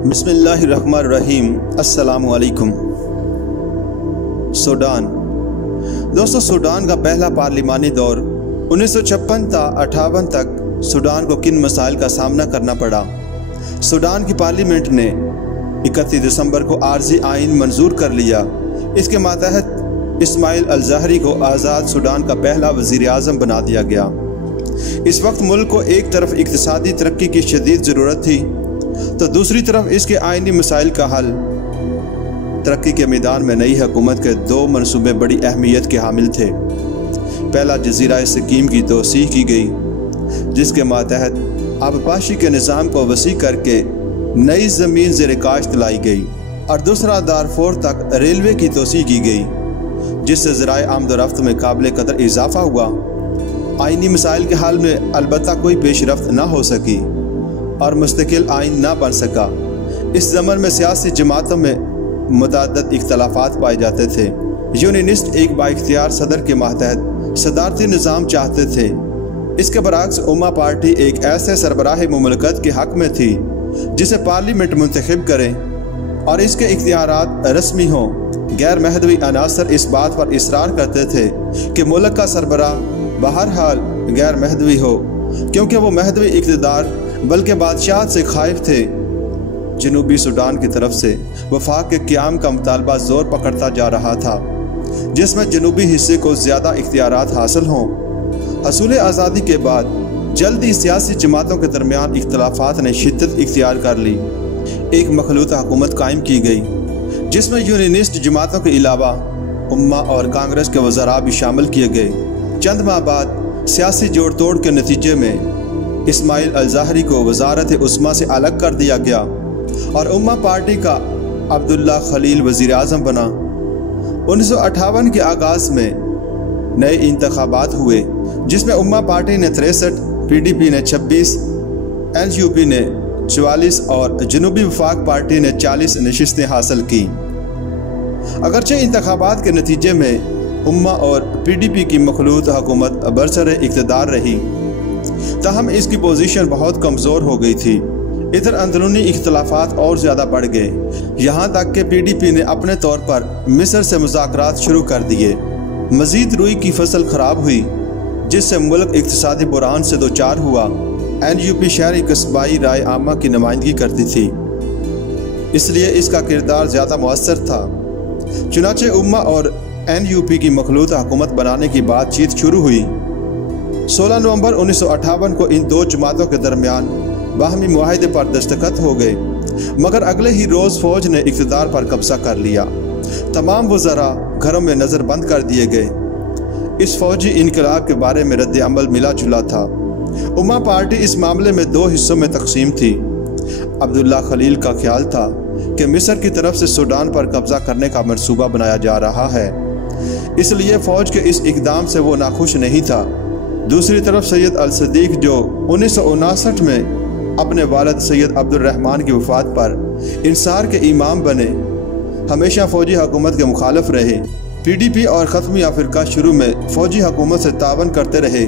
बिस्मिल्लाहिर्रहमानिर्रहीम। अस्सलामु अलैकुम। सूडान। दोस्तों, सूडान का पहला पार्लिमानी दौर 1956 ta 58 तक सूडान को किन मसाइल का सामना करना पड़ा। सूडान की पार्लियामेंट ने 31 दिसंबर को आर्जी आइन मंजूर कर लिया। इसके मातहत इस्माइल अल-ज़हरी को आज़ाद सूडान का पहला वज़ीर आज़म बना दिया गया। इस वक्त मुल्क को एक तरफ इक़्तिसादी तरक्की की शदीद ज़रूरत थी तो दूसरी तरफ इसके आइनी मसाइल का हल। तरक्की के मैदान में नई हुकूमत के दो मनसूबे बड़ी अहमियत के हामिल थे। पहला, जजीरा सिकीम की तोसीह की गई, जिसके मातहत आबपाशी के निज़ाम को वसी करके नई ज़मीन ज़ेर काश्त लाई गई, और दूसरा, दारफोर तक रेलवे की तोसीह की गई, जिससे ज़राए आमदोरफ्त में काबिल कदर इजाफा हुआ। आइनी मसाइल के हल में अलबत्ता कोई पेशरफ्त ना हो सकी और मुस्तकिल आइन ना बन सका। इस ज़मन में सियासी जमातों में मुतअद्दिद इख्तलाफात पाए जाते थे। यूनियनिस्ट एक बाइख्तियार सदर के मातहत सदारती निज़ाम चाहते थे। इसके बरअक्स उम्मा पार्टी एक ऐसे सरबराह मुमलकत के हक़ में थी जिसे पार्लियामेंट मुंतखब करें और इसके इख्तियारात रस्मी हों। गैर महदवी अनासर इस बात पर इसरार करते थे कि मुल्क का सरबराह बहरहाल गैर महदवी हो, क्योंकि वो महदवी इक़्तिदार बल्कि बादशाह से खाइफ थे। जनूबी सूडान की तरफ से वफाक के क़याम का मुतालबा ज़ोर पकड़ता जा रहा था, जिसमें जनूबी हिस्से को ज़्यादा इख्तियारात हासिल हों। हसूल आज़ादी के बाद जल्दी सियासी जमातों के दरमियान इख्तलाफात ने शिद्दत इख्तियार कर ली। एक मखलूता हुकूमत कायम की गई, जिसमें यूनियनिस्ट जमातों के अलावा उम्मा और कांग्रेस के वज़रा भी शामिल किए गए। चंद माह बाद सियासी जोड़ तोड़ के नतीजे में इस्माइल अल-ज़हरी को वज़ारत उस्मा से अलग कर दिया गया और उम्मा पार्टी का अब्दुल्ला खलील वज़ीर आज़म बना। 1958 के आगाज़ में नए इंतखाबात हुए, जिसमें उम्मा पार्टी ने 63, PDP ने 26, NUP ने 44 और जनूबी वफाक पार्टी ने 40 नशिस्तें हासिल की। अगरचे इंतखाबात के नतीजे में उम्मा और PDP की मखलूत हुकूमत बरसरे इक़्तिदार रही, ताहम इसकी पोजीशन बहुत कमज़ोर हो गई थी। इधर अंदरूनी इख्तलाफात और ज़्यादा बढ़ गए, यहाँ तक कि PDP ने अपने तौर पर मिस्र से मुज़ाकरात शुरू कर दिए। मज़ीद रुई की फसल ख़राब हुई, जिससे मुल्क इक़्तिसादी बुरान से दोचार हुआ। NUP शहरी कस्बाई राय आमा की नुमाइंदगी करती थी, इसलिए इसका किरदार ज़्यादा मुअस्सर था। चुनाचे उम्मा और NUP की मखलूत हुकूमत बनाने की बातचीत शुरू हुई। 16 नवंबर 1958 को इन दो जमातों के दरमियान बाहमी मुआहिदे पर दस्तखत हो गए, मगर अगले ही रोज़ फ़ौज ने इक़्तिदार पर कब्जा कर लिया। तमाम वज़रा घरों में नज़र बंद कर दिए गए। इस फ़ौजी इनकलाब के बारे में रद्द अमल मिला जुला था। उम्मा पार्टी इस मामले में दो हिस्सों में तकसीम थी। अब्दुल्ला खलील का ख्याल था कि मिस्र की तरफ से सूडान पर कब्जा करने का मंसूबा बनाया जा रहा है, इसलिए फ़ौज के इस इक़दाम से वो नाखुश नहीं था। दूसरी तरफ सैयद अल सदीक, जो 1959 में अपने वालिद सैयद अब्दुर्रहमान की वफ़ात पर इंसार के इमाम बने, हमेशा फ़ौजी हुकूमत के मुखालिफ रहे। PDP और ख़त्मिया फ़िरका शुरू में फ़ौजी हुकूमत से तावन करते रहे।